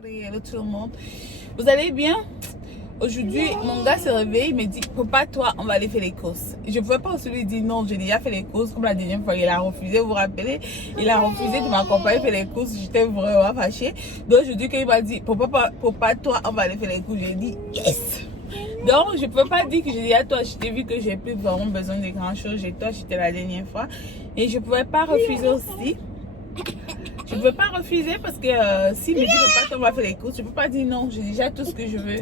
Hello tout le monde, vous allez bien? Aujourd'hui, mon gars se réveille, il me dit papa, toi, on va aller faire les courses. Je ne pouvais pas aussi lui dire non, j'ai déjà fait les courses comme la dernière fois. Il a refusé, vous vous rappelez? Il a refusé de m'accompagner faire les courses. J'étais vraiment fâchée. Donc, aujourd'hui, quand il m'a dit papa, toi, on va aller faire les courses, j'ai dit yes. Donc, je ne peux pas dire que j'ai déjà tout acheté vu que j'ai plus vraiment besoin de grand chose. J'ai tout acheté la dernière fois et je ne pouvais pas refuser aussi. Je ne peux pas refuser parce que s'il me dit papa, on va faire les courses, je ne peux pas dire non, j'ai déjà tout ce que je veux.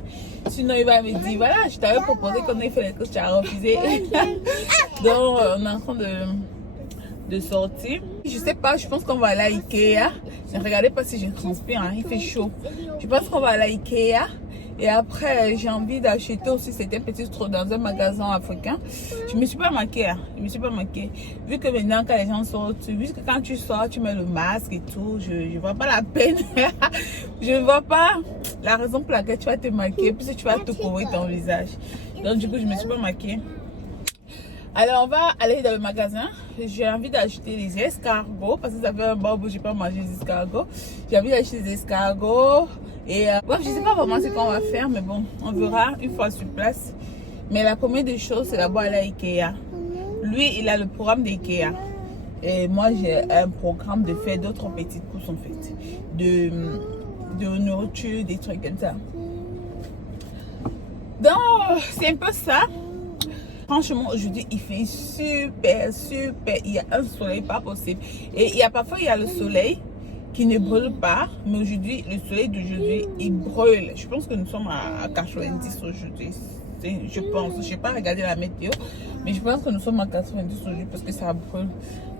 Sinon, il va me dire voilà, je t'avais proposé qu'on ait fait les courses, tu as refusé. Donc, on est en train de sortir. Je sais pas, je pense qu'on va aller à Ikea. Ne regardez pas si je transpire, hein, il fait chaud. Je pense qu'on va aller à Ikea. Et après, j'ai envie d'acheter aussi certains petits trucs dans un magasin africain. Je me suis pas maquillée. Vu que maintenant, quand les gens sortent, vu que quand tu sors, tu mets le masque et tout, je vois pas la peine. Je ne vois pas la raison pour laquelle tu vas te maquiller, puisque tu vas te couvrir ton visage. Donc, du coup, je me suis pas maquillée. Alors, on va aller dans le magasin. J'ai envie d'acheter des escargots parce que ça fait un bon bout, j'ai pas mangé des escargots. J'ai envie d'acheter des escargots. Et bon, je sais pas vraiment ce qu'on va faire, mais bon, on verra une fois sur place. Mais la première des choses, c'est d'abord aller à Ikea. Lui, il a le programme d'Ikea. Et moi, j'ai un programme de faire d'autres petites courses en fait. De nourriture, des trucs comme ça. Donc, c'est un peu ça. Franchement, aujourd'hui, il fait super. Il y a un soleil pas possible. Et parfois, il y a le soleil qui ne brûle pas. Mais aujourd'hui, le soleil d'aujourd'hui, il brûle. Je pense que nous sommes à 90 aujourd'hui. Je pense. Je n'ai pas regardé la météo. Mais je pense que nous sommes à 90 aujourd'hui parce que ça brûle.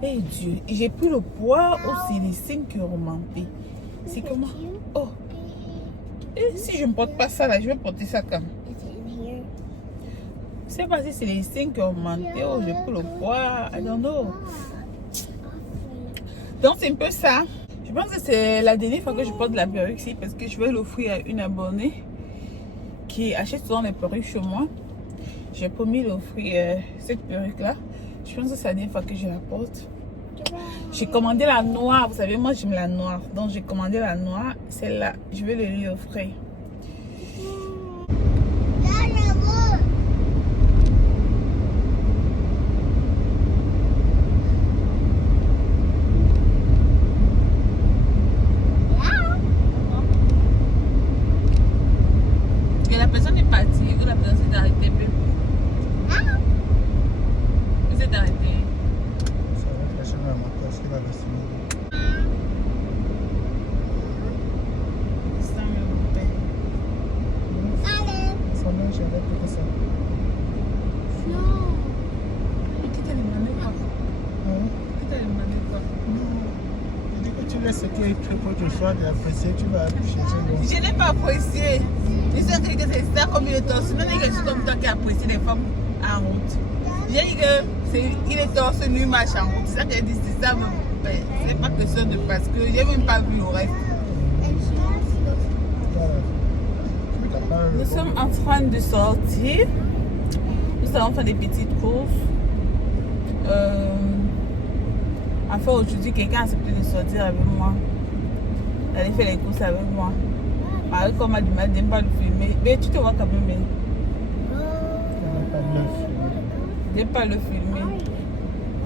Eh Dieu, j'ai pris le poids ou c'est les signes qui ont augmenté. C'est comment? Oh. Et si je ne porte pas ça là, je vais porter ça quand? Je sais pas si c'est les signes qui ont augmenté ou j'ai pris le poids. I don't know. Donc c'est un peu ça. Je pense que c'est la dernière fois que je porte de la perruque ici parce que je vais l'offrir à une abonnée qui achète souvent les perruques chez moi. J'ai promis d'offrir cette perruque là. Je pense que c'est la dernière fois que je la porte. J'ai commandé la noire. Vous savez, moi j'aime la noire. Donc j'ai commandé la noire. Celle-là, je vais le lui offrir. Ce qui est très pour te choix d'apprécier, tu vas chercher. Je n'ai pas apprécié. Je sais que c'est ça comme il est torse. Même quelque chose comme toi qui apprécie les femmes en route. J'ai dit qu'il est torse nu, marche en route. C'est ça qu'elle dit, c'est ça. C'est pas question de parce que j'ai même pas vu le reste. Nous sommes en train de sortir. Nous allons faire des petites courses. Enfin, aujourd'hui, quelqu'un a accepté de sortir avec moi. D'aller faire les courses avec moi. Marie, comme elle m'a dit, n'aime pas le filmer. Mais tu te vois quand même. N'aime pas le filmer.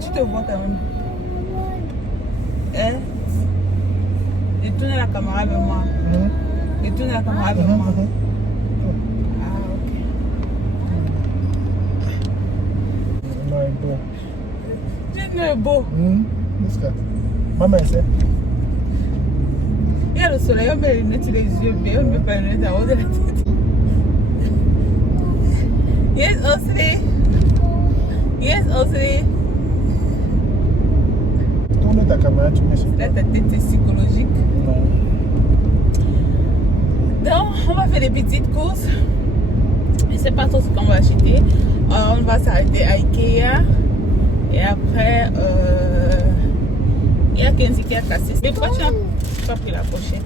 Tu te vois quand même. Hein? Détournez la caméra avec moi. Détournez la caméra avec moi. Ah, ok. Tu es beau. Maman, c'est. Il y a le soleil, on met les lunettes sur les yeux, mais on ne met pas les lunettes en haut de la tête. Yes, Osri. Yes, Osri. Tourne ta caméra, tu mets sur. Là, ta tête est psychologique. Non. Donc, on va faire des petites courses. Je ne sais pas trop ce qu'on va acheter. On va s'arrêter à Ikea. Et après, il y a Kenzie qui a cassé. Mais pourquoi tu n'as pas pris la pochette?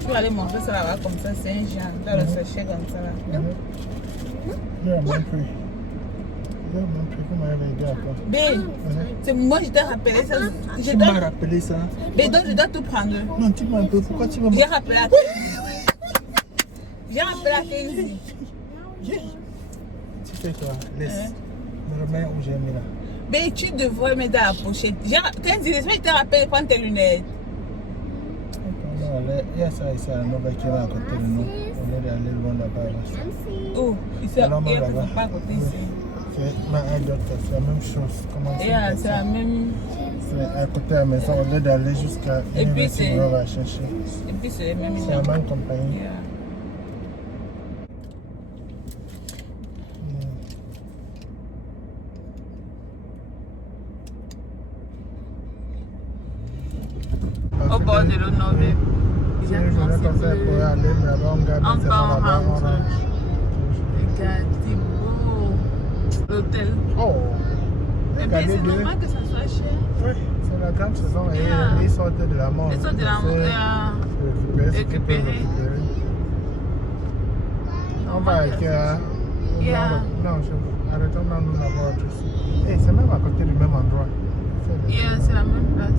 Tu vas aller manger ça là-bas comme ça, c'est un genre, dans le sachet comme ça là. J'ai un bon prix. Comment elle va aider à quoi? B, c'est moi je t'ai rappelé ça. Tu m'as rappelé ça. Mais donc je dois tout prendre. Non, tu m'as un peu. Pourquoi tu vas me. J'ai rappelé à Viens un peu la Kenzie. Tu fais quoi? Laisse. Me remets où j'ai mis là. Mais tu devrais mettre dans la pochette. Kenzie, laisse-moi te rappeler de prendre tes lunettes. Il y a ça ici à la Nova qui va à côté de nous. On est d'aller loin là-bas. Oh, ici, il Alors, n'y a là-bas. pas à côté ici. C'est ma c'est la même chose. Comment Yeah, c'est la même. C'est à côté de la maison, au lieu d'aller jusqu'à Et puis c'est. on va chercher. Et puis c'est les mêmes. C'est la même compagnie. Yeah. Au bord de l'eau, non, mais. Je vais comme ça pour aller, mais avant on garde On c'est part en là-bas, on rentre. rentre. Regarde, c'est beau. L'hôtel. Oh! Et puis c'est normal que ça soit cher. Oui, c'est la grande saison et Yeah. ils sortent de la mort. Ils sortent de la mort. Yeah. Récupérer ce qu'ils peuvent récupérer. On va avec Yeah. non, arrêtons dans nous là-bas. Et c'est même à côté du même endroit. Yeah, c'est la même place.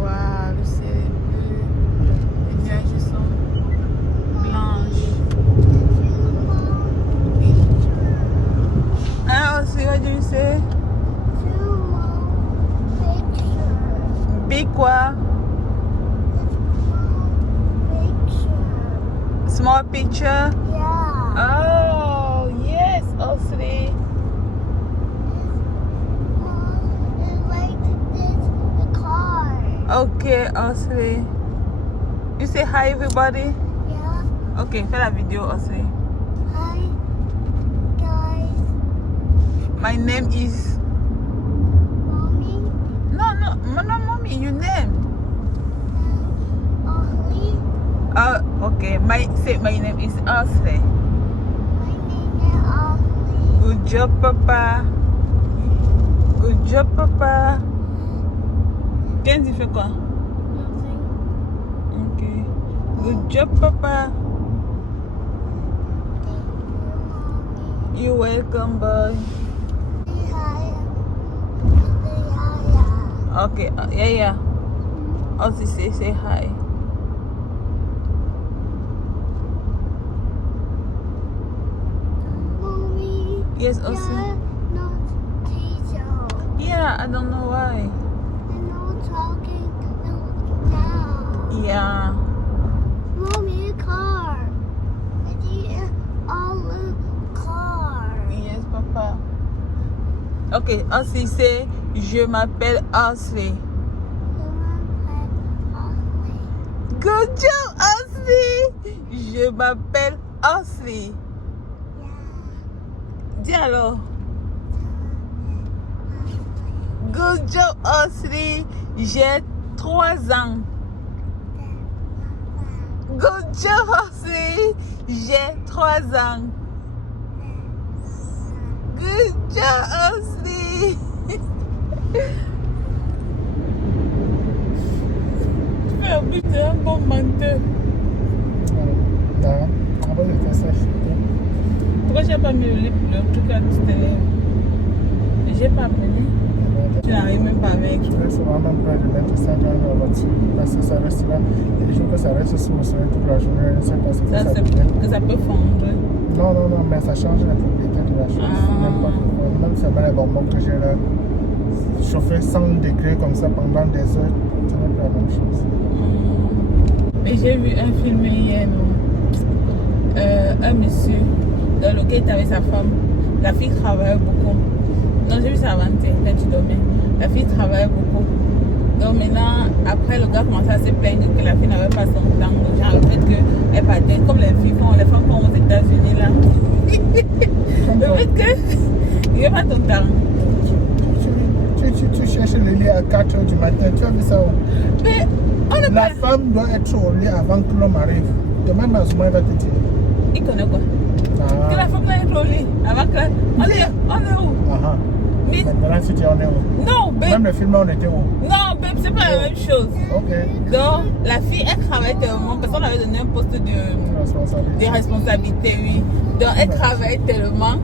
Waouh, le ciel est bleu. Les nuages sont blanches. Ah, aussi, what do you say? Big quoi? Small picture? Oh, yes, Osri. Okay, Osri. You say hi, everybody? Okay, fais la vidéo, Osri. My name is... No, mommy, your name. Okay, my name is Osri. Good job, Papa. Good job, Papa. Kenzie fait quoi? Ok. Good job, Papa. You're welcome, boy. Okay, yeah. Also say hi. Yes, also. Yeah, I don't know why. Yeah. Mommy, car. Car. Yes, Papa. Ok, Ossie, c'est je m'appelle Ossie. Good job, Ossie. Je m'appelle Ossie. Dis alors. Good job, Ossie. J'ai 3 ans. Good job, Ossie. J'ai 3 ans. Good job, Ossie. Tu fais un but un bon menteur. Non, on va le faire ça. Pourquoi j'ai pas mis le truc à tout à l'heure? J'ai pas appelé. Tu n'arrives même pas avec. Je vais souvent même pas de mettre ça dans la voiture parce que ça reste là. Et les jours que ça reste sur mon soleil toute la journée, je ne sais pas si ça peut. Que ça peut fondre. Non, mais ça change la propriété de la chose. Même si c'est les bonbons que j'ai là, chauffer 100 degrés comme ça pendant des heures, ce n'est pas la même chose. Mais j'ai vu un film hier, un monsieur dans lequel il avait sa femme. La fille travaillait beaucoup. Non, j'ai vu ça avant-hier quand tu dormais. La fille travaillait beaucoup. Donc maintenant, après le gars commençait à se plaindre que la fille n'avait pas son temps. Genre le fait qu'elle partait, comme les filles font, les femmes font aux États-Unis là. Le fait qu'il n'y a pas ton temps. Tu cherches le lit à 4 h du matin, tu as vu ça où? Mais on ne La femme doit être au lit avant que l'homme arrive. Demande à Zouma, il va te dire. Il connaît quoi? Que la femme doit être au lit avant que... On est où? Mais... Maintenant, si tu en es où? Non, babe. Même le film, on était où? Non, babe, c'est pas la même chose. Ok. Donc, la fille, elle travaille tellement, parce qu'on avait donné un poste de responsabilité, oui. Donc, elle travaille tellement.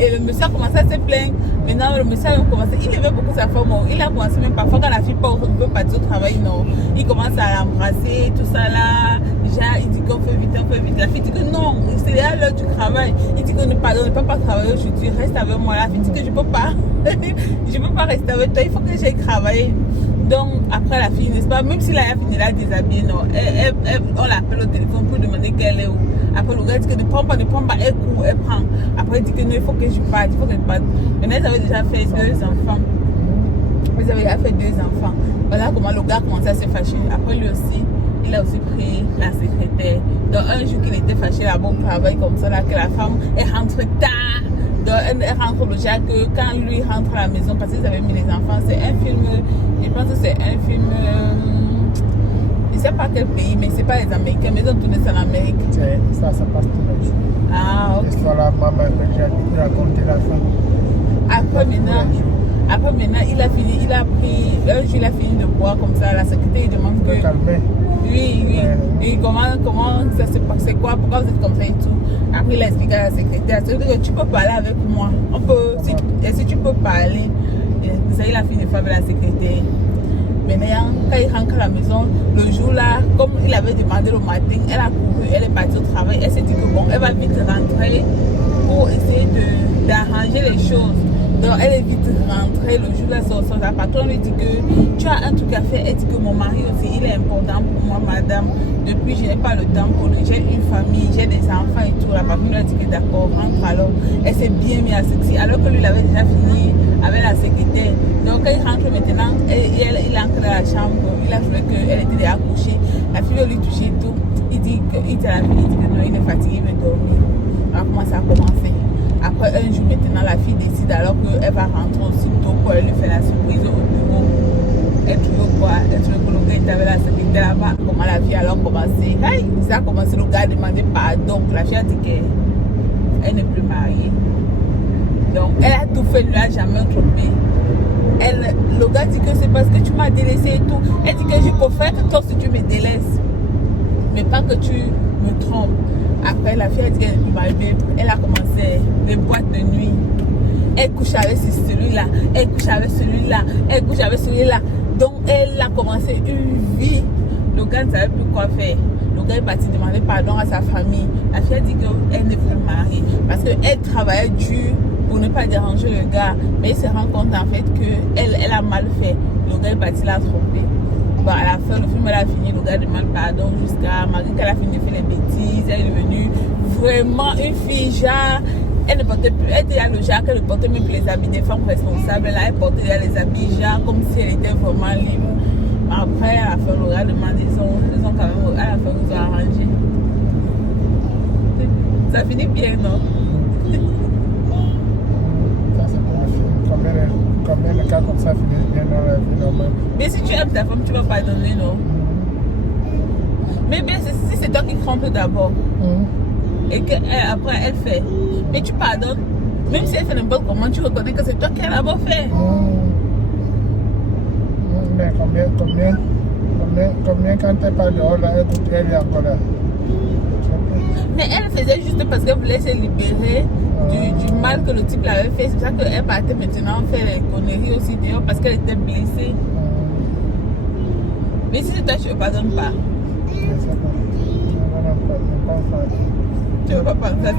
Et le monsieur a commencé à se plaindre. Maintenant, le monsieur a commencé, il aimait beaucoup sa femme. Il a commencé même parfois quand la fille veut partir au travail, non. Il commence à l'embrasser, tout ça là. Déjà, il dit qu'on fait vite, on fait vite. La fille dit que non, c'est là l'heure du travail. Il dit qu'on ne peut pas travailler aujourd'hui, reste avec moi. La fille dit que je peux pas. Je peux pas rester avec toi, il faut que j'aille travailler. Donc, après la fille, n'est-ce pas, même si la fille est déshabillée, non, on l'appelle au téléphone pour demander qu'elle est où. Après, le gars dit que ne prend pas, elle court, elle prend. Après, il dit que non, il faut que je parte, il faut que je parte. Maintenant, ils avaient déjà fait 2 enfants. Ils avaient déjà fait 2 enfants. Voilà comment le gars commençait à se fâcher. Après, lui aussi, il a aussi pris la secrétaire. Donc, un jour qu'il était fâché là-bas au travail, comme ça, là, que la femme est rentrée tard. Donc, elle rentre le jour que quand lui rentre à la maison, parce qu'ils avaient mis les enfants, c'est un film, je pense que c'est un film, je ne sais pas quel pays, mais c'est pas les Américains, mais ils ont tourné ça en Amérique. Ça passe tous les jours. Ah, ok. L'histoire là, maman, j'ai raconté la fin. Après maintenant, il a pris, un jour il a fini de boire comme ça, la secrétaire il demande que... Calmer. Oui. Et comment ça se passe, c'est quoi, pourquoi vous êtes comme ça et tout. Après, il a expliqué à la secrétaire, c'est-à-dire que tu peux parler avec moi. On peut, si tu peux parler, ça il a fini de faire avec la secrétaire. Maintenant, quand il rentre à la maison, le jour là, comme il avait demandé le matin, elle a couru, elle est partie au travail. Elle s'est dit que bon, elle va vite rentrer pour essayer d'arranger les choses. Donc elle est vite rentrée le jour là, sa patronne lui dit que tu as un truc à faire. Elle dit que mon mari aussi, il est important pour moi, madame. Depuis, je n'ai pas le temps pour lui. J'ai une famille, j'ai des enfants et tout. La patronne lui a dit que d'accord, rentre alors. Elle s'est bien mise à sexy, alors que lui, il avait déjà fini avec la secrétaire. Donc quand il rentre maintenant, il entre dans la chambre. Il a trouvé qu'elle était déjà couchée. La fille veut lui toucher et tout. Il dit que non, il est fatigué, il veut dormir. Alors comment ça a commencé? Après un jour maintenant, la fille décide alors qu'elle va rentrer aussitôt pour aller lui faire la surprise au bureau. Elle trouve quoi? Elle trouve que le gars était avec la secrétaire là-bas. Comment la fille alors commencé? Hey, ça a commencé, le gars a demandé pardon. La fille a dit qu'elle n'est plus mariée. Donc elle a tout fait, elle ne l'a jamais trompé. Le gars dit que c'est parce que tu m'as délaissé et tout. Elle dit que je préfère que toi si tu me délaisses, mais pas que tu me trompes. Après, la fille a dit qu'elle est plus mariée. Elle a commencé les boîtes de nuit. Elle couche avec celui-là, elle couche avec celui-là, elle couche avec celui-là. Donc, elle a commencé une vie. Le gars ne savait plus quoi faire. Le gars est parti demander pardon à sa famille. La fille a dit qu'elle n'est plus mariée parce qu'elle travaillait dur pour ne pas déranger le gars. Mais il se rend compte en fait qu'elle a mal fait. Le gars est parti la tromper. Bon, à la fin, le film elle a fini, le gars demande pardon jusqu'à malgré qu'elle a fini de faire les bêtises, elle est devenue vraiment une fille genre, elle ne portait plus, elle était à le genre qu'elle ne portait même plus les habits des femmes responsables, là elle portait les habits genre comme si elle était vraiment libre. Après, à la fin, le gars demande, ils ont quand même, à la fin, ils ont arrangé. Ça finit bien, non? Ça c'est pour la fille. Combien de cas comme ça finissent bien dans la vie normale? Mais si tu aimes ta femme, tu vas pardonner, non? Mais bien, si c'est toi qui trompes d'abord, et qu'après elle fait, mais tu pardonnes, même si elle fait n'importe comment, tu reconnais que c'est toi qui as d'abord fait. Mais combien quand t'es pas dehors là, elle est encore là? Mais elle faisait juste parce qu'elle voulait se libérer du mal que le type l'avait fait. C'est pour ça qu'elle partait maintenant faire les conneries aussi dehors parce qu'elle était blessée. Mais si c'est toi, tu ne pardonnes pas. Tu ne veux pas penser à ça.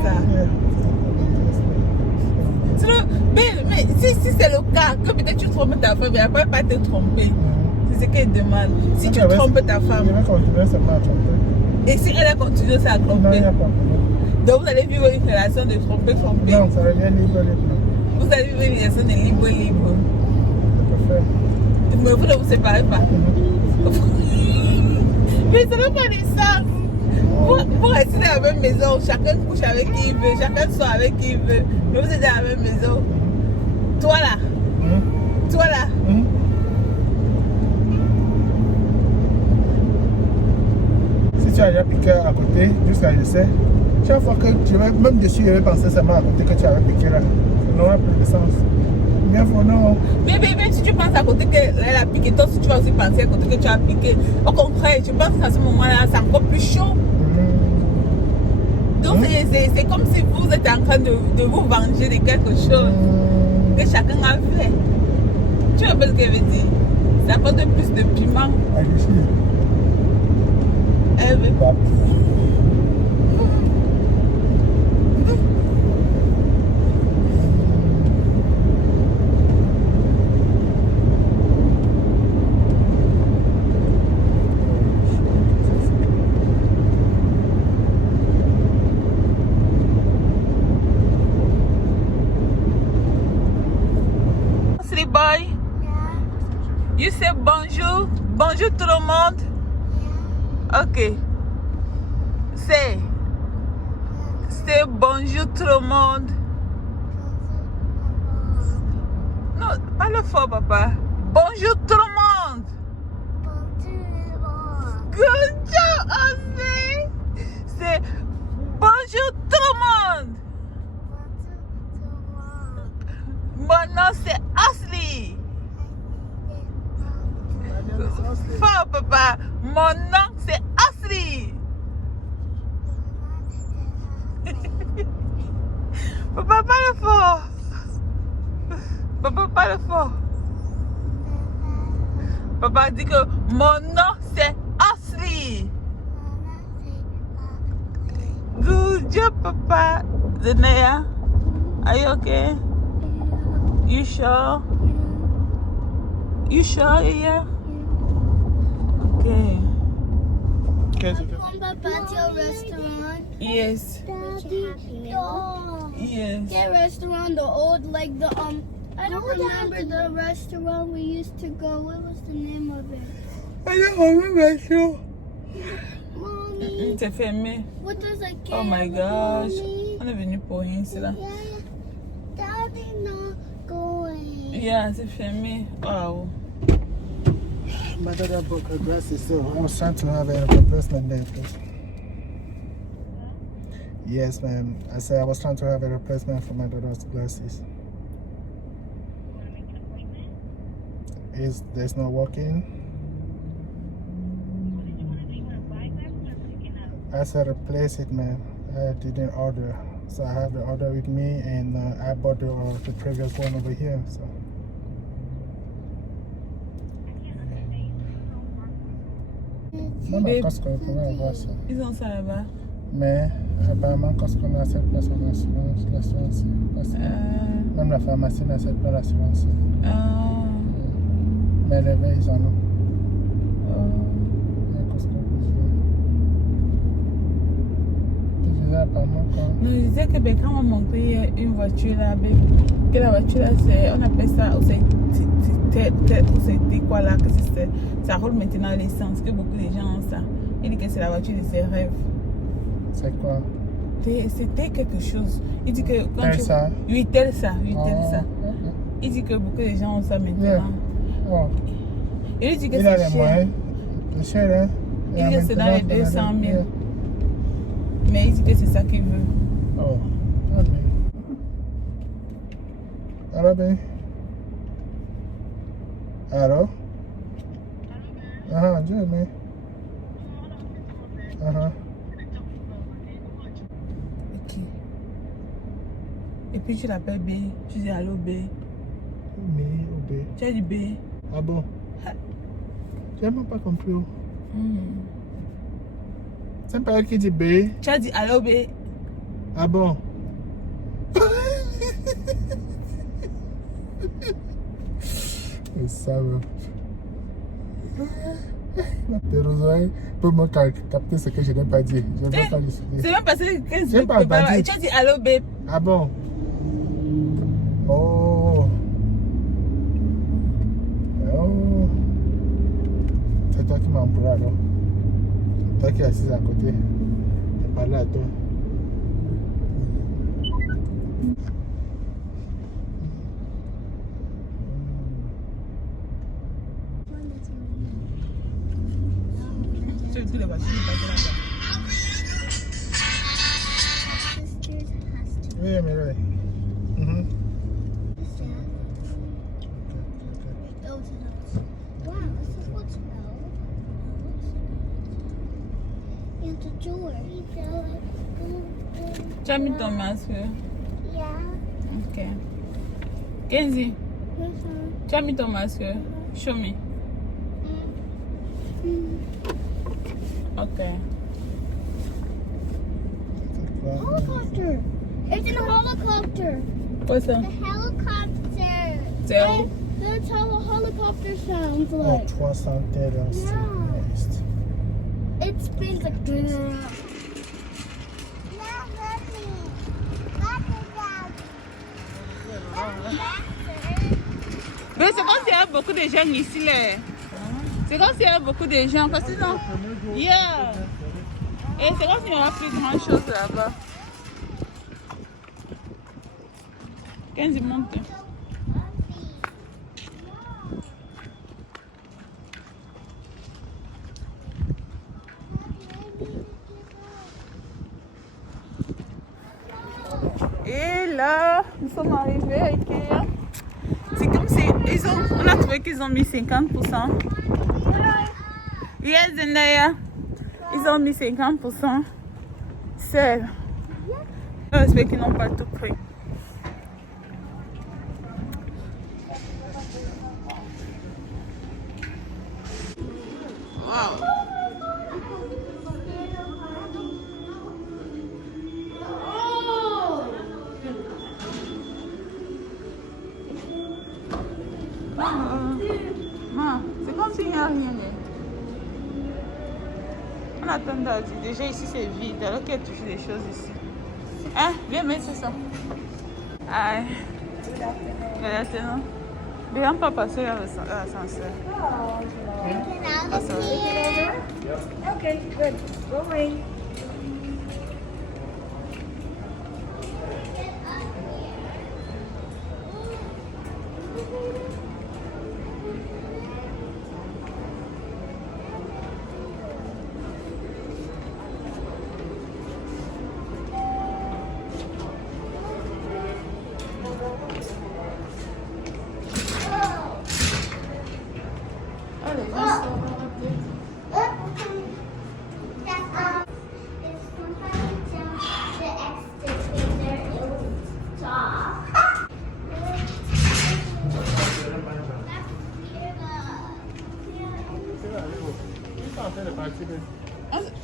Mais si c'est le cas, que peut-être tu trompes ta femme, elle ne peut pas te tromper. C'est ce qu'elle demande. Si tu trompes ta femme. Elle va continuer seulement à tromper. Et si elle a continué à tromper, donc vous allez vivre une relation de tromper. Non, ça va bien libre. Vous allez vivre une relation de libre. Mais vous ne vous séparez pas. Mais ça ne veut pas dire ça. Vous restez dans la même maison, chacun couche avec qui il veut, chacun sort avec qui il veut. Mais vous êtes dans la même maison. Toi là. Si tu as déjà piqué à côté, jusqu'à je sais, chaque fois que tu vas, même dessus, il avait pensé seulement à côté que tu avais piqué là. Ça n'aura plus de sens. Bien faut non. Mais même si tu penses à côté qu'elle a piqué, toi aussi tu vas aussi penser à côté que tu as piqué. Au contraire, tu penses qu'à ce moment-là, c'est encore plus chaud. Donc c'est comme si vous êtes en train de vous venger de quelque chose que chacun a fait. Tu vois ce que je veux dire? Ça apporte plus de piment. Eh oui. Ashley boy, you say bonjour. Bonjour tout le monde. Ok. Say bonjour tout le monde. Non, parle fort, papa. Bonjour tout le monde. Good job, Ashley. C'est bonjour tout le monde. Mon nom c'est Ashley. Fort, papa. Mon nom c'est Ashley. Papa, parle fort. Papa, parle fort. Papa dit que mon nom c'est Ashley. Good job, papa. Zenaya, are you okay? You sure? You sure, yeah? Okay. Come back to your restaurant. Yes. Daddy, Yes. that restaurant, the old, like the I don't remember the restaurant we used to go. What was the name of it? I don't remember too. Mommy, C'est fermé. what does a cat? Oh my gosh. Mommy? On est venu pour rien, c'est là. Yeah, Daddy not going. Yeah, c'est fermé. Wow. My daughter broke her glasses, so I was trying to have a replacement there. Please. Yes, ma'am. I said I was trying to have a replacement for my daughter's glasses. There's no working? I said replace it, ma'am. I didn't order, so I have the order with me, and I bought the previous one over here. So. Babe. Mais Ils ont ça là-bas. apparemment, Costco n'accepte pas son assurance. Même la pharmacie n'accepte pas l'assurance. Mais les verts, ils en ont. Costco, tu disais apparemment quoi? Non, je disais que ben, quand on montrait une voiture là, ben, que la voiture là, c'est, on appelle ça, c'est quoi là, que c'est, ça roule maintenant l'essence, que beaucoup de gens ont ça. Il dit que c'est la voiture de ses rêves. C'est quoi? C'était quelque chose. Il dit que quand Telsa. Oui, Telsa. Okay. Il dit que beaucoup de gens ont ça maintenant. Yeah. Oh. Il dit que Il a c'est les cher. moyens. C'est cher, hein? Il dit que c'est dans les 200 000. Mais il dit que c'est ça qu'il veut. Oh, ok. Allô, ben? Allô? Ah, Dieu, mais. Ok. Et puis tu l'appelles B. Tu dis allô B. Mais, ou B. Tu as dit B. Ah bon? Tu n'as même pas compris. C'est pas elle qui dit B. Tu as dit allô B. Ah bon? C'est ça, tes oreilles peuvent me capter ce que je n'ai pas dit. Je ne vais pas décider. C'est même passé 15 C'est pas minutes. dit. Et tu as dit allô B. Ah bon? Oh. Oh. C'est toi qui m'as employé alors. C'est toi qui es assise à côté. Je parlais à toi. Tu as vu la voiture qui passe là-bas. Oui, mais oui. Wow, this is what's at the door. Tu as mis ton masque? Yeah. Ok. Kenzie, Mm-hmm. tu as mis ton masque? Show me. Ok. Helicopter. It's a helicopter. Quoi ça? The helicopter. C'est où? That's how a helicopter sounds Oh, like. 300 télés. It spins like. Mais c'est comme s'il y a beaucoup de gens ici là. C'est comme s'il y a beaucoup de gens parce que non. Yeah. Et c'est comme s'il n'y aura plus grand chose là-bas. 15 monte. Et là, nous sommes arrivés à Ikea. C'est comme si on a trouvé qu'ils ont mis 50%. Yes, Zendaya. Ils ont mis 50%. Seul. J'espère qu'ils n'ont pas tout pris. Wow. C'est comme s'il n'y a rien. On attend d'arriver. Déjà ici c'est vide, alors qu'il y a toujours des choses ici. Hein? Viens mettre ça. Aïe. Maintenant. Viens pas passer à l'ascenseur. Okay, good. Go away.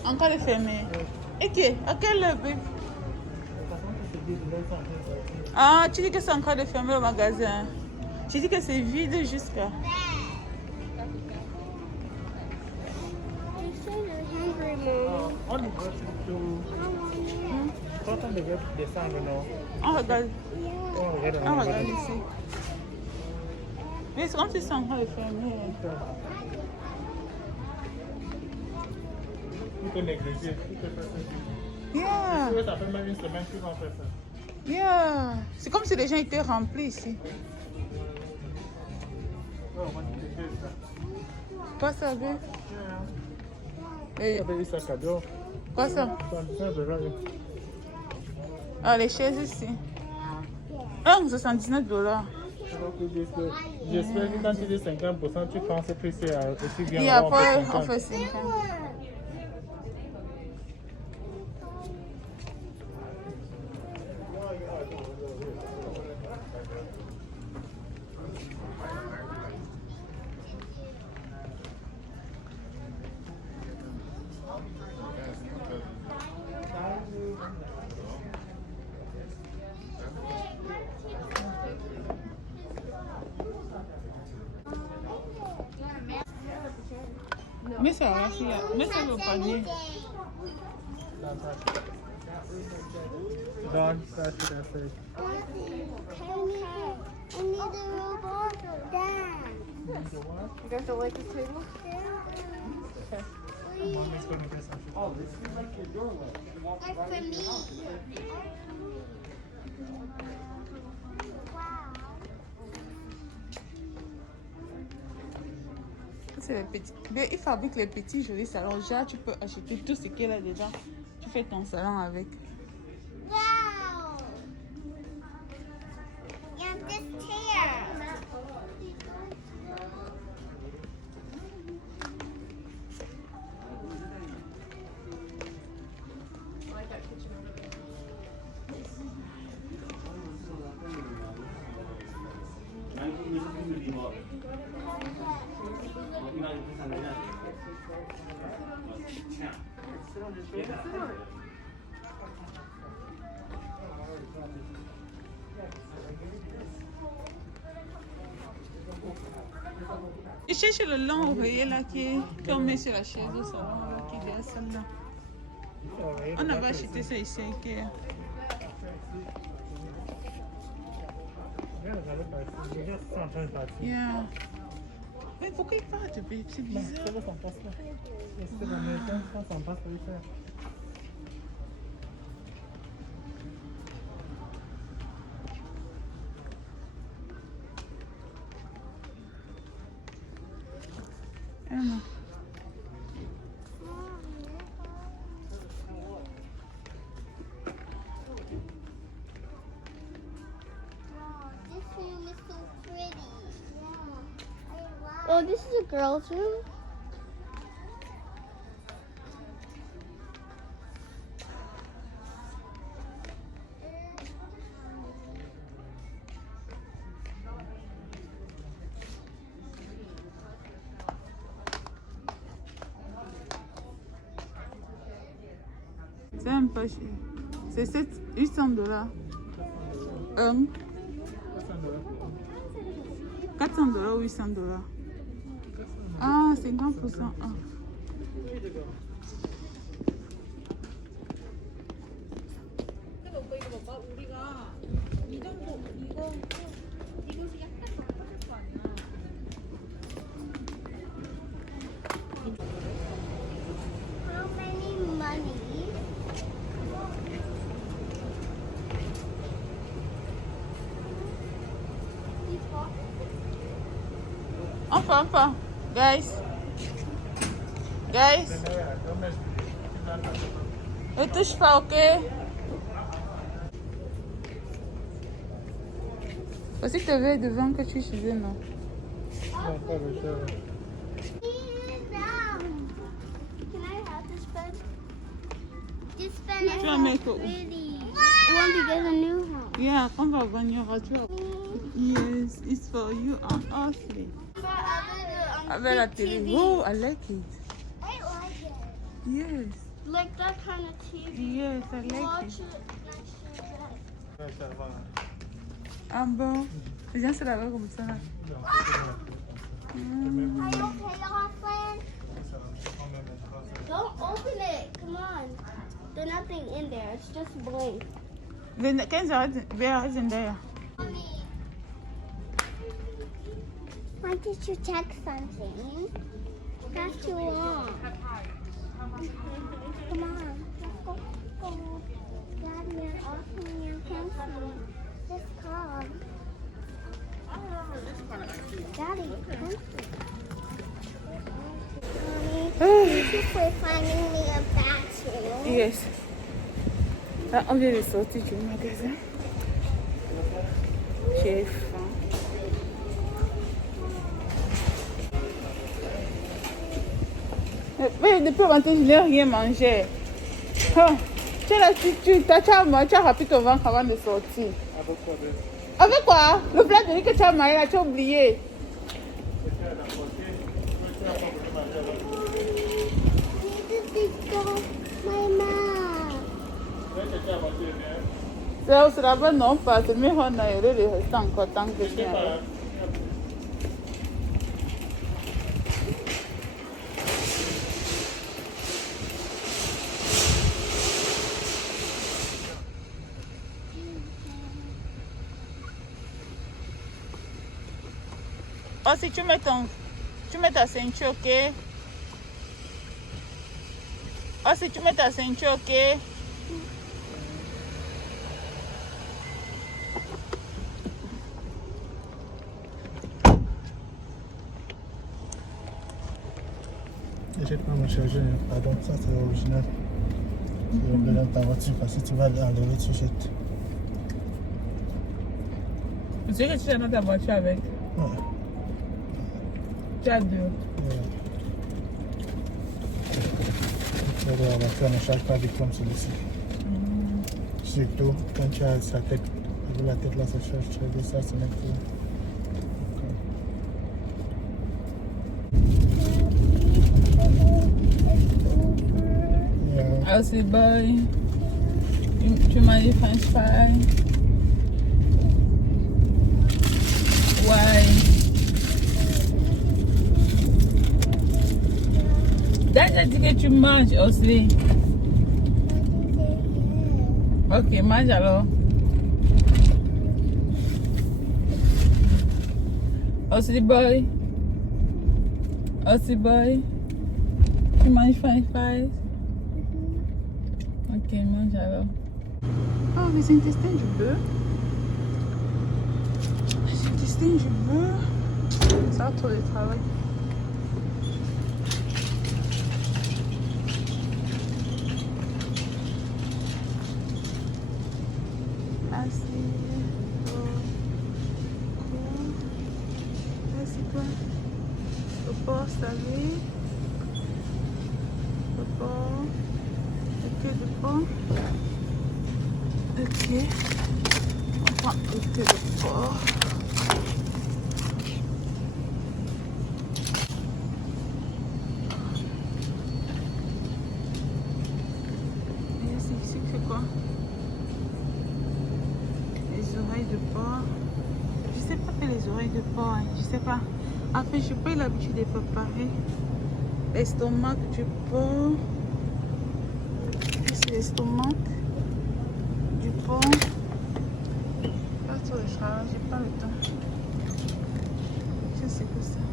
Encore les fermés. Ok, à quelle heure? Ah, tu dis que c'est encore de fermer le magasin. Tu dis que c'est vide jusqu'à. On y va plutôt. Quand on devait descendre, non? On regarde. On regarde On regarde ici. Mais c'est comme si c'est encore de fermer. Tu peux négliger, tu peux faire ça. Yeah. Ça fait même une semaine qu'ils vont faire ça. Yeah. C'est comme si les gens étaient remplis ici. Oh, on va négliger ça. Quoi ça veut? Il y avait eu ça cadeau. Quoi ça? 79 $. Ah, les chaises ici. Ah, $79. J'espère que quand tu dis 50%, tu penses que c'est aussi bien. Et après, on fait 50. Mais ça va, mais ça va pas bien. Don't touch it, that's it. I need a robot. Dad. You guys don't like the table? Mom is going to get something. Oh, this is like your doorway. Like for me. C'est les petits. Mais ils fabriquent les petits jolis salons. Genre, tu peux acheter tout ce qu'il y a là dedans. Tu fais ton salon avec. Wow. And this chair. Je cherche le long oreiller là qu'on met sur la chaise au salon, là, qui est derrière celle-là. On avait acheté ça ici à Ikea. Yeah. Mais pourquoi il part de bébé? C'est bizarre. Non. Oh, this is a girl's room. C'est un peu cher. C'est 800 $. 400 $, 800 $. Ah, 50%. Ah. How many money? Enfin. Guys. Ne touche pas, ok? Aussi, tu veux devant que tu es chez eux, non? Can I have this pen? This pen is Tu vas mettre où? pretty. When we get a new house. Yeah, on va venir à toi. Yes, it's for you and us. Avec la télé. Oh, I like it. I like it. Yes. Like that kind of TV. Yes, I like Watch it. it next to that. Ah bon? Les gens se lavent comme ça. Are you okay, Offland? Don't open it. Come on. There's nothing in there. It's just blank. 15 heures derrière. Why did you check something? That's too long. Come on. Let's go. Daddy, you're offering your pencil. Just come. Daddy, pencil. Mommy, thank you for finding me a bathroom. Yes. Là, on vient de sortir du magasin. J'ai faim. Mais depuis le matin, je n'ai rien mangé. Oh, tu as rempli ton ventre avant de sortir. Avec quoi? Le plat de riz que tu as mangé, là, tu as oublié. C'est là-bas, non, pas. C'est mieux qu'on aille le restant encore tant que je suis là. Oh, si tu mets ta ceinture, ok? Oh, si tu mets ta ceinture, ok? J'ai pas mon chargeur, pardon, ça c'est original. C'est le blanc de ta voiture parce que tu vas l'enlever, tu jettes. Tu sais que tu es dans ta voiture avec? Ouais. Tu as deux. La voiture ne charge pas vite comme celui-ci. Surtout quand tu as sa tête, la tête là, ça charge très vite, ça se met tout. Aussi, boy. Tu manges des french fries. Ouais. Dad a dit que tu manges aussi. Ok, mange alors. Aussi, boy. Aussi, boy. Tu manges french fries? Ok, mange alors. Oh, mais c'est un testin du bœuf. C'est un testin du bœuf. Ça a trop de travail. Assez. Là, c'est quoi? Le porc salé. Le porc. Le queue de porc. Ok. On prend le queue de porc. Et c'est quoi? Les oreilles de porc. Je sais pas faire les oreilles de porc. Hein. Je sais pas. En fait, je n'ai pas eu l'habitude de préparer. L'estomac du porc. C'est l'estomac du porc. Pas sur le travail, j'ai pas le temps. Je sais que ça.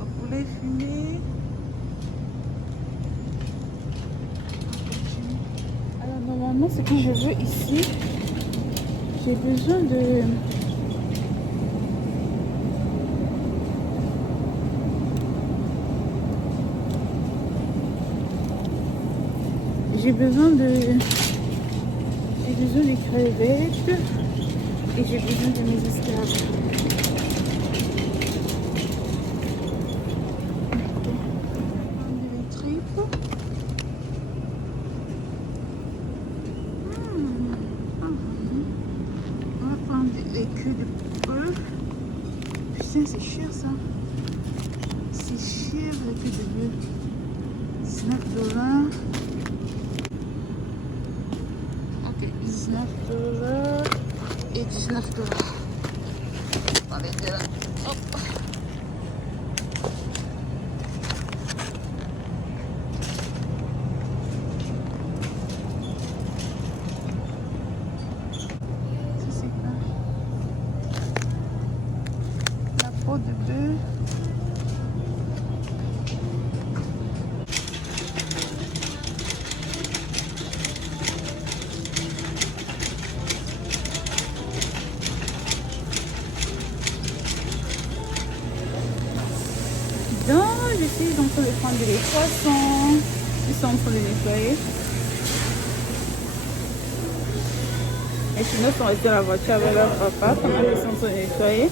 Le poulet fumé. Alors normalement, ce que je veux ici, j'ai besoin de... J'ai besoin de crevettes et j'ai besoin de mes esclaves. Des tripes. On va prendre les queues de bœuf. Putain, c'est cher ça. C'est cher les queues de bœuf. 19 $. Ok, 19 $ et 19 $. Attendez, là. Hop. Ça c'est quoi? La peau de bœuf. Donc, je suis en train de prendre les poissons. Ils sont en train de nettoyer. Les Chinois sont restés à la voiture avec leur papa pendant qu'ils sont en train de nettoyer.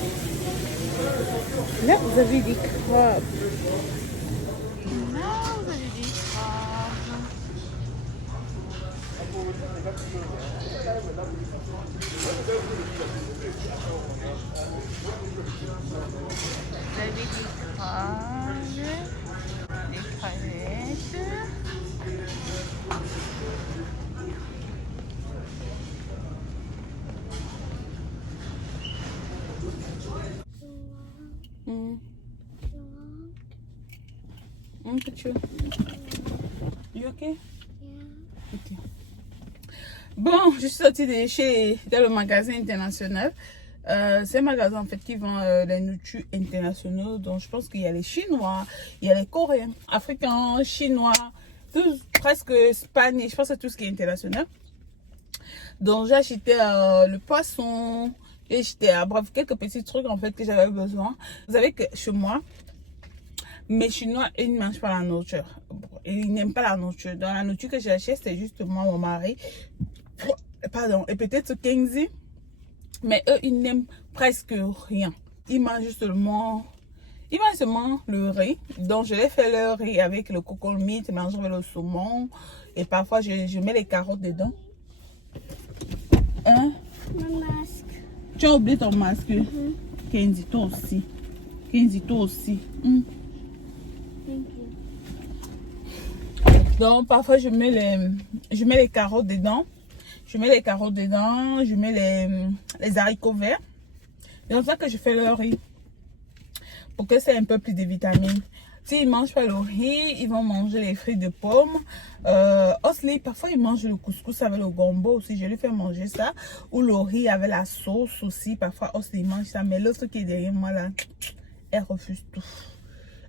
Là, vous avez des crabes. Là, vous avez des crabes. Vous avez des crabes, des crevettes. Picture. You okay? Yeah. Okay. Bon, je suis sortie de chez dans le magasin international. C'est un magasin en fait qui vend les nourritures internationaux. Donc je pense qu'il y a les Chinois, il y a les Coréens, Africains, Chinois, tout, presque Spanish. Je pense que tout ce qui est international. Donc j'ai acheté le poisson, j'ai acheté bref quelques petits trucs en fait que j'avais besoin. Vous savez que chez moi, mes Chinois, ils ne mangent pas la nourriture. Ils n'aiment pas la nourriture. Dans la nourriture que j'ai achetée, c'était juste moi, mon mari. Pardon. Et peut-être Kenzie. Mais eux, ils n'aiment presque rien. Ils mangent seulement le riz. Donc, je les fais le riz avec le coco meat, ils mangent avec le saumon. Et parfois, je mets les carottes dedans. Hein? Mon masque. Tu as oublié ton masque? Kenzie, toi aussi. Kenzie, toi aussi. Thank you. Donc parfois je mets les carottes dedans. Je mets les carottes dedans, je mets les haricots verts. C'est comme ça que je fais le riz. Pour que c'est un peu plus de vitamines. S'ils ne mangent pas le riz, ils vont manger les fruits de pomme. Osli, parfois ils mangent le couscous avec le gombo aussi. Je lui fais manger ça. Ou le riz avec la sauce aussi. Parfois Osli mange ça. Mais l'autre qui est derrière moi là, elle refuse tout.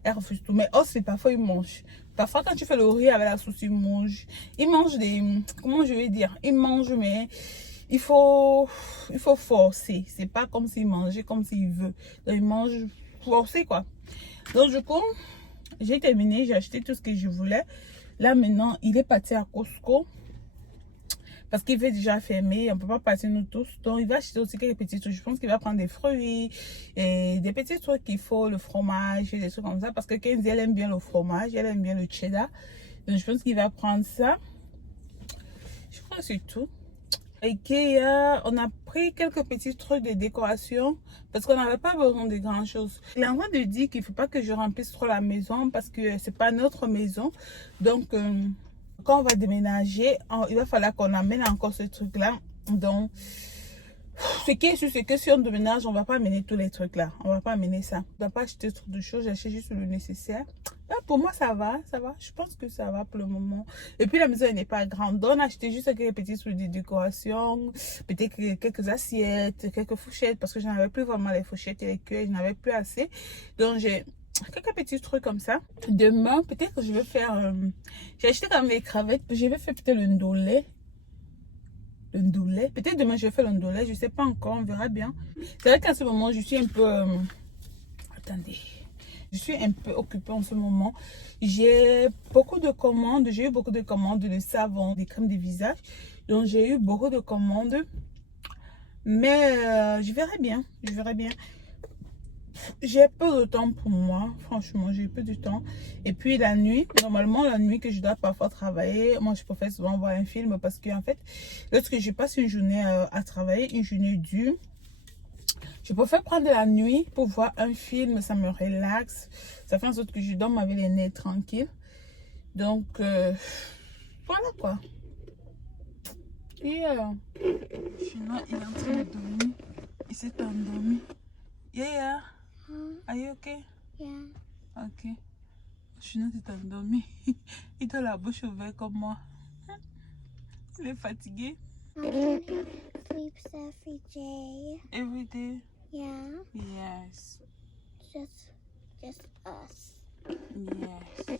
Elle refuse tout. Mais Osli, parfois il mange. Parfois quand tu fais le riz avec la sauce, il mange. Il mange des... Comment je vais dire? Il mange mais... Il faut forcer. C'est pas comme s'il mangeait comme s'il veut. Donc il mange forcé quoi. Donc du coup, j'ai terminé. J'ai acheté tout ce que je voulais. Là maintenant, il est parti à Costco. Parce qu'il veut déjà fermer. On ne peut pas passer nous tous. Donc il va acheter aussi quelques petits trucs. Je pense qu'il va prendre des fruits. Et des petits trucs qu'il faut. Le fromage et des trucs comme ça. Parce que Kenzie, elle aime bien le fromage. Elle aime bien le cheddar. Donc je pense qu'il va prendre ça. Je crois que c'est tout. Ikea, on a pris quelques petits trucs de décoration parce qu'on n'avait pas besoin de grand chose. Il est en train de dire qu'il ne faut pas que je remplisse trop la maison parce que c'est pas notre maison. Donc, quand on va déménager, il va falloir qu'on amène encore ce truc là. Donc, ce qui est sûr, c'est que si on déménage, on va pas amener tous les trucs là. On va pas amener ça. On ne va pas acheter trop de choses, j'achète juste le nécessaire. Là, pour moi, ça va, ça va. Je pense que ça va pour le moment. Et puis, la maison n'est pas grande. Donc, on a acheté juste quelques petits trucs de décoration. Peut-être quelques assiettes, quelques fourchettes. Parce que je n'avais plus vraiment les fourchettes et les cuillères. Je n'avais plus assez. Donc, j'ai quelques petits trucs comme ça. Demain, peut-être que je vais faire... j'ai acheté quand même les crevettes. Je vais faire peut-être le ndolé. Le ndolé. Peut-être demain, je vais faire le ndolé. Je ne sais pas encore. On verra bien. C'est vrai qu'à ce moment, je suis un peu... Attendez. Je suis un peu occupée en ce moment. J'ai beaucoup de commandes. J'ai eu beaucoup de commandes de savon, des crèmes de visage. Donc, j'ai eu beaucoup de commandes. Mais je verrai bien. Je verrai bien. J'ai peu de temps pour moi. Franchement, j'ai peu de temps. Et puis, la nuit. Normalement, la nuit que je dois parfois travailler. Moi, je préfère souvent voir un film. Parce qu'en fait, lorsque je passe une journée à travailler, une journée dure, je préfère prendre la nuit pour voir un film, ça me relaxe. Ça fait en sorte que je dorme avec les nez tranquilles. Donc, voilà quoi. Et Chinois, il est en train de dormir. Il s'est endormi. Yeah. Are you okay? Yeah. Ok. Chinois s'est endormi. Il a la bouche ouverte comme moi. Il est fatigué. Sleeps every day. Every day. Yeah. Yes. Just us. Yes.